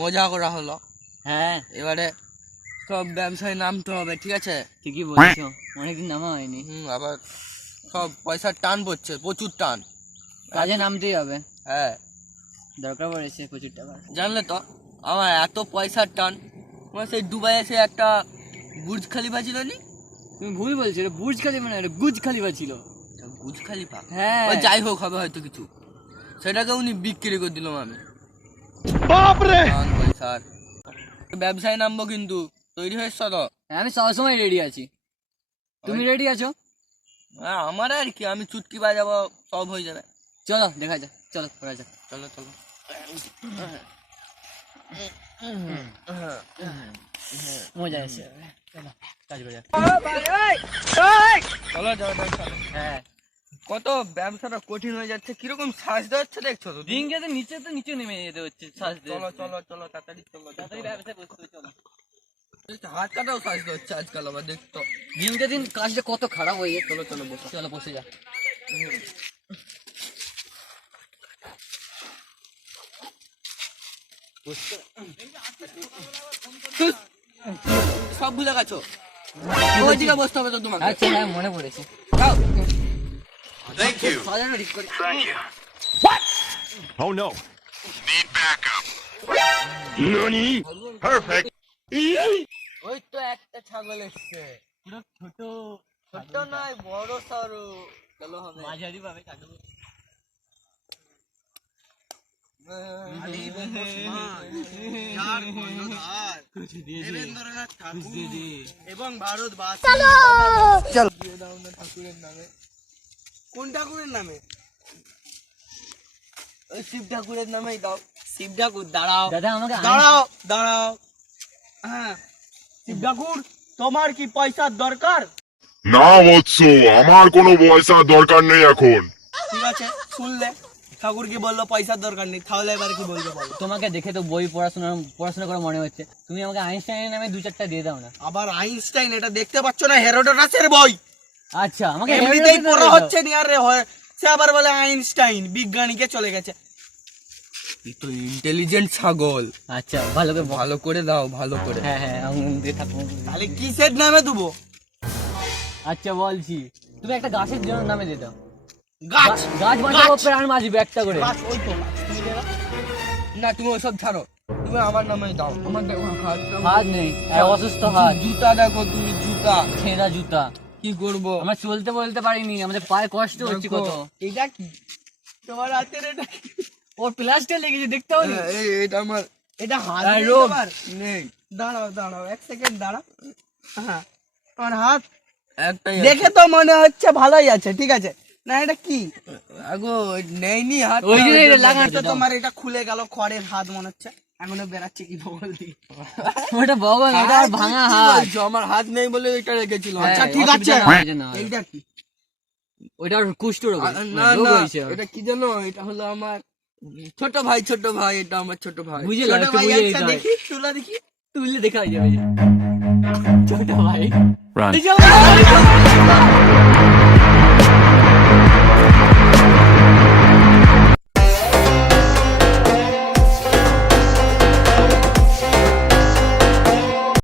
মজা করা হলো। হ্যাঁ এবারে সব ব্যবসায় নামতে হবে, ঠিক আছে? ঠিকই বলছো, অনেকদিন নামা হয়নি। আবার সব পয়সার টান পড়ছে, প্রচুর টান। কাজে নামতেই হবে। হ্যাঁ, দরকার পড়েছে প্রচুর টাকা। জানলে তো আমার এত পয়সার টান, আমার সেই দুবাই এসে একটা বুর্জ খালিফা ছিল নি? তুমি ভুল বলছো, এটা বুর্জ খালিফা না, এটা গুজ খালিফা ছিল। বুর্জ খালিফা? হ্যাঁ ওই যাই হোক, হবে হয়তো কিছু, সেটাকে উনি বিক্রি করে দিলাম আমি। বাপরে! পয়সার ব্যবসায় নামবো, কিন্তু তৈরি হয়েছ তো? হ্যাঁ, আমি সবসময় রেডি আছি। তুমি রেডি আছো? আমার আর কি, আমি চুটকি বাজাবো, সব হয়ে যাবে। চলো দেখা যাক, চলো করা যাক। চলো চলো মজা এসে চলো কাজ করে যাক। চলো যাও ব্যবসা। হ্যাঁ, কত ব্যবসাটা কঠিন হয়ে যাচ্ছে, কিরকম সাজতে হচ্ছে দেখছো তো? দিনকে তো নিচে নেমে যেতে হচ্ছে সাজতে। চলো চলো চলো তাড়াতাড়ি চলো, তাড়াতাড়ি ব্যবসায় বসতে হবে, চলো। হাত কাটাও সাজতে হচ্ছে আজকাল, আবার দেখতো। দিনকে দিন কাজটা কত খারাপ হয়ে যাচ্ছে। চলো চলো বসো। চলো বসে যা। সব ভুলে গেছো, ওইদিকে বসতে হবে তো তোমাকে। আচ্ছা হ্যাঁ, মনে পড়েছে। যাও। Thank you. সাজানো ঠিক করে। Oh no. Need backup. Nani? Perfect. ওই তো একটা ছাগল এসছে, ছোট ছোট নয়, বড় সরো। চলো হবে। মাঝারি পাবে কাটবো। এবং ভারত ঠাকুরের নামে। কোন ঠাকুরের নামে? ওই শিব ঠাকুরের নামেই দাও। শিব ঠাকুর, দাঁড়াও দাদা আমাকে দাঁড়াও দাঁড়াও। হ্যাঁ, শিব ঠাকুর, তোমার কি পয়সার দরকার? না বৎস, আমার কোনো পয়সার দরকার নেই এখন। ঠিক আছে, শুনলে ঠাকুর কি বললো পয়সার দরকার নেই, তাহলে এবারে কি বলতে বলো? তোমাকে দেখে তো বই পড়াশোনা করে মনে হচ্ছে, তুমি আমাকে আইনস্টাইনের নামে 2-4টা দিয়ে দাও না। আবার আইনস্টাইন? এটা দেখতে পাচ্ছ না হেরোডোটাসের বই? আচ্ছা আমাকে এমনিতেই পড়া হচ্ছে নি, আর সে আবার বলে আইনস্টাইন বিজ্ঞানীকে চলে গেছে। তুই তো ইন্টেলিজেন্ট ছাগল। আচ্ছা ভালো করে দাও, ভালো করে। হ্যাঁ হ্যাঁ, আঙুল দিয়ে থাকবো। তাহলে কিসের নামে দেবো? আচ্ছা বলছি, তুমি একটা গাছের জন্য নামে দিয়ে দাও। গাছ? গাছ বাঁচাবো, প্রাণ বাঁচবে একটা করে। গাছ, ওই তো গাছ। তুমি দে না। না, তুমি ওসব ছাড়ো, তুমি আমার নামে দাও। আমার দেখো হাত নেই, অসুস্থ হাত। জুতা দেখো তুমি, জুতা ছেঁড়া জুতা। কি করবো? আমরা চলতে বলতে পারিনি, আমাদের পায়ে কষ্ট হচ্ছে কত। এটা কি তোমার হাতের? এটা ওর প্লাস্টার লেগেছে, দেখতে হবে। এটা আমার, এটা হাত আর নেই রোগ। তোমার? নেই। দাঁড়াও দাঁড়াও, এক সেকেন্ড দাঁড়াও। হ্যাঁ, আমার হাত একটাই দেখে তো মনে হচ্ছে ভালোই আছে, ঠিক আছে। না এটা কি আগো, নেইনি হাত। ওই যে এটা লাগাতে দাও। তোমার এটা খুলে গেল, খড়ের হাত মনে হচ্ছে, এখনো বেরাচ্ছে কি বগল দিয়ে। ওটা বগল, ওটা আর ভাঙা হাত। আমার হাত নেই বলে এটা রেখেছিল। হ্যাঁ, আচ্ছা ঠিক আছে। অসুবিধা না, এইটা কি? ওইটা আর কুষ্ঠ রোগ। না রোগ না, হয়েছে ওর। এটা কি জানো? এটা হলো আমার ছোট ভাই, ছোট ভাই, এটা আমার ছোট ভাই। বুঝলে, ছোট একটু ভাই বুঝে আচ্ছা, নিতে হয়। দেখি তুলা দেখি। তুললে দেখা যাবে ছোট ভাই। Run. এই যে-